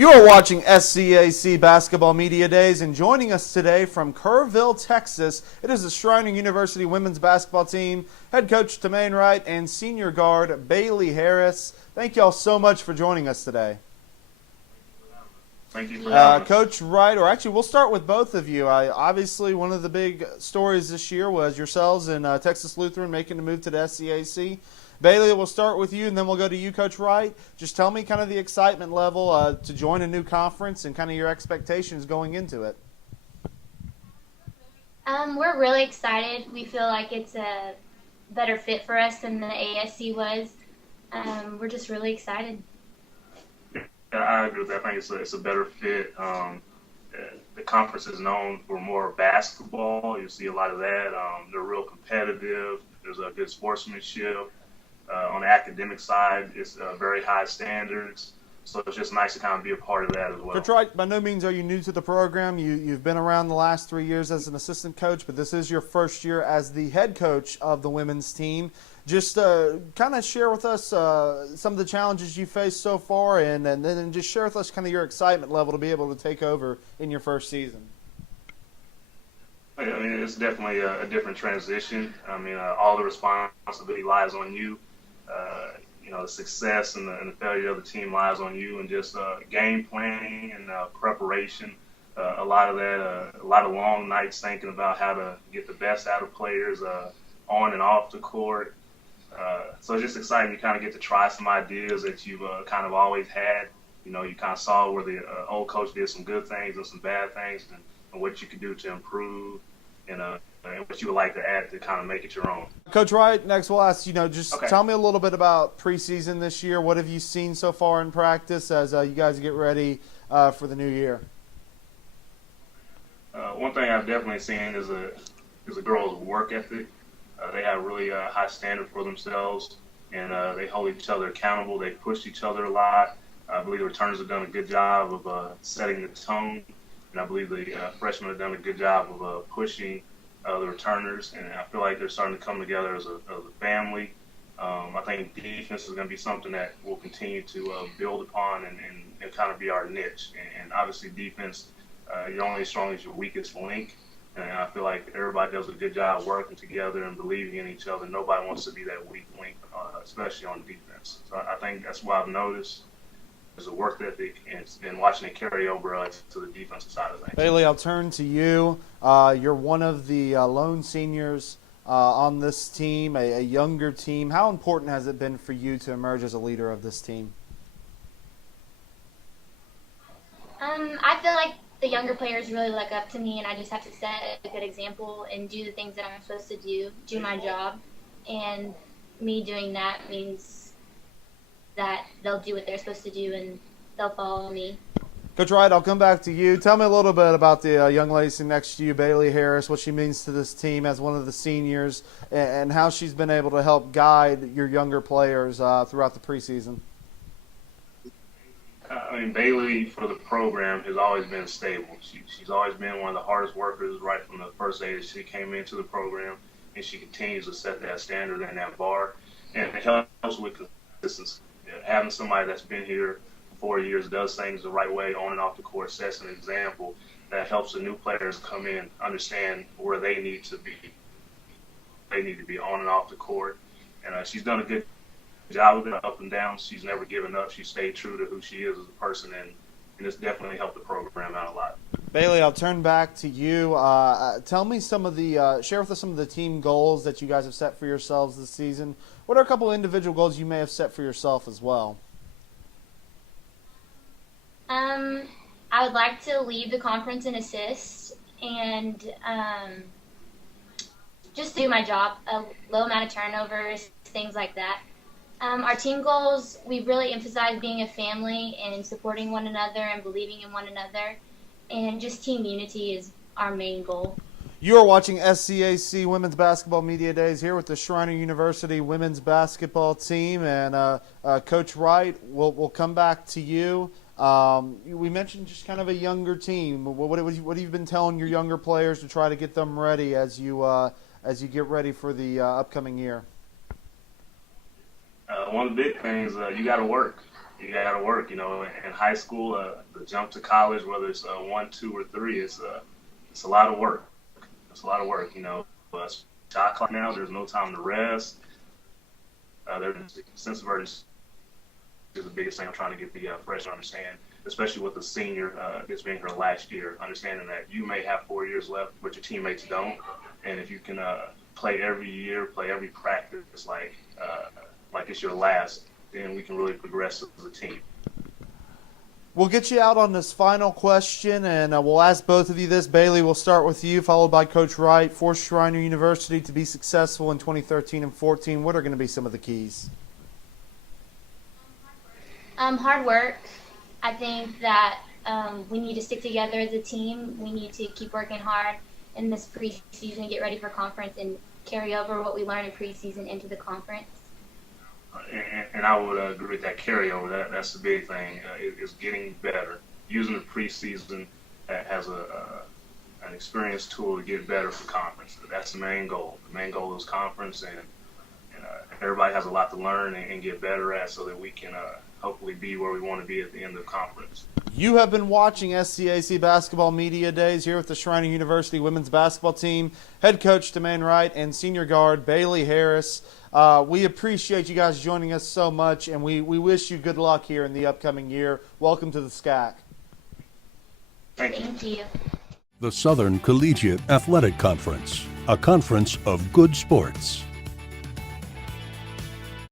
You are watching SCAC Basketball Media Days, and joining us today from Kerrville, Texas, it is the Schreiner University women's basketball team, head coach Temaine Wright, and senior guard Bailey Harris. Thank you all so much for joining us today. Thank you for having us. Coach Wright, or actually we'll start with both of you. Obviously, one of the big stories this year was yourselves and Texas Lutheran making the move to the SCAC. Bailey, we'll start with you, and then we'll go to you, Coach Wright. Just tell me kind of the excitement level to join a new conference and kind of your expectations going into it. We're really excited. We feel like it's a better fit for us than the ASC was. We're just really excited. Yeah, I agree with that. I think it's a better fit. The conference is known for more basketball. You see a lot of that. They're real competitive. There's a good sportsmanship. On the academic side, it's very high standards. So it's just nice to kind of be a part of that as well. Coach Wright, by no means are you new to the program. You've been around the last 3 years as an assistant coach, but this is your first year as the head coach of the women's team. Just kind of share with us some of the challenges you faced so far, and then just share with us kind of your excitement level to be able to take over in your first season. I mean, it's definitely a different transition. I mean, all the responsibility lies on you. The success and the failure of the team lies on you, and just game planning and preparation. A lot of that, a lot of long nights thinking about how to get the best out of players on and off the court. So it's just exciting. You kind of get to try some ideas that you've kind of always had. You kind of saw where the old coach did some good things and some bad things, and what you could do to improve, and what you would like to add to kind of make it your own. Coach Wright, next we'll ask, Okay. Tell me a little bit about preseason this year. What have you seen so far in practice as you guys get ready for the new year? One thing I've definitely seen is a girl's work ethic. They have really high standard for themselves, and they hold each other accountable. They push each other a lot. I believe the returners have done a good job of setting the tone, and I believe the freshmen have done a good job of pushing the returners, and I feel like they're starting to come together as a family. I think defense is going to be something that we'll continue to build upon and kind of be our niche. And obviously defense, you're only as strong as your weakest link. And I feel like everybody does a good job working together and believing in each other. Nobody wants to be that weak link, especially on defense. So I think that's what I've noticed. There's a work ethic, and watching it carry over to the defensive side of things. Bailey, I'll turn to you. You're one of the lone seniors on this team, a younger team. How important has it been for you to emerge as a leader of this team? I feel like the younger players really look up to me, and I just have to set a good example and do the things that I'm supposed to do my job. And me doing that means that they'll do what they're supposed to do, and they'll follow me. Coach Wright, I'll come back to you. Tell me a little bit about the young lady sitting next to you, Bailey Harris, what she means to this team as one of the seniors, and how she's been able to help guide your younger players throughout the preseason. Bailey, for the program, has always been stable. She's always been one of the hardest workers right from the first day that she came into the program, and she continues to set that standard and that bar. And it helps with consistency. Having somebody that's been here for 4 years, does things the right way on and off the court, sets an example that helps the new players come in, understand where they need to be. They need to be on and off the court. And she's done a good job of it, up and down. She's never given up. She stayed true to who she is as a person, and it's definitely helped the program out a lot. Bailey, I'll turn back to you. Tell me share with us some of the team goals that you guys have set for yourselves this season. What are a couple of individual goals you may have set for yourself as well? I would like to lead the conference in assists and just do my job, a low amount of turnovers, things like that. Our team goals, we really emphasize being a family and supporting one another and believing in one another, and just team unity is our main goal. You are watching SCAC Women's Basketball Media Days here with the Schreiner University women's basketball team, and Coach Wright, we'll come back to you. We mentioned just kind of a younger team. What have you been telling your younger players to try to get them ready as you get ready for the upcoming year? One of the big things, you got to work. you got to work. In high school, the jump to college, whether it's 1, 2, or 3, it's a lot of work. It's a lot of work. Shot clock now. There's no time to rest. There's a sense of urgency is the biggest thing I'm trying to get the freshmen to understand, especially with the senior that's been here last year, understanding that you may have 4 years left, but your teammates don't. And if you can play every year, play every practice like it's your last, then we can really progress as a team. We'll get you out on this final question, and we'll ask both of you this. Bailey, we'll start with you, followed by Coach Wright. For Schreiner University to be successful in 2013 and 14, what are going to be some of the keys? Hard work. I think that we need to stick together as a team. We need to keep working hard in this preseason, get ready for conference, and carry over what we learned in preseason into the conference. And I would agree with that carryover. That's the big thing, is getting better. Using the preseason as an experience tool to get better for conference. That's the main goal. The main goal is conference, and everybody has a lot to learn and get better at so that we can hopefully be where we want to be at the end of conference. You have been watching SCAC Basketball Media Days here with the Schreiner University women's basketball team, head coach Temaine Wright, and senior guard Bailey Harris. We appreciate you guys joining us so much, and we wish you good luck here in the upcoming year. Welcome to the SCAC. Thank you. The Southern Collegiate Athletic Conference, a conference of good sports.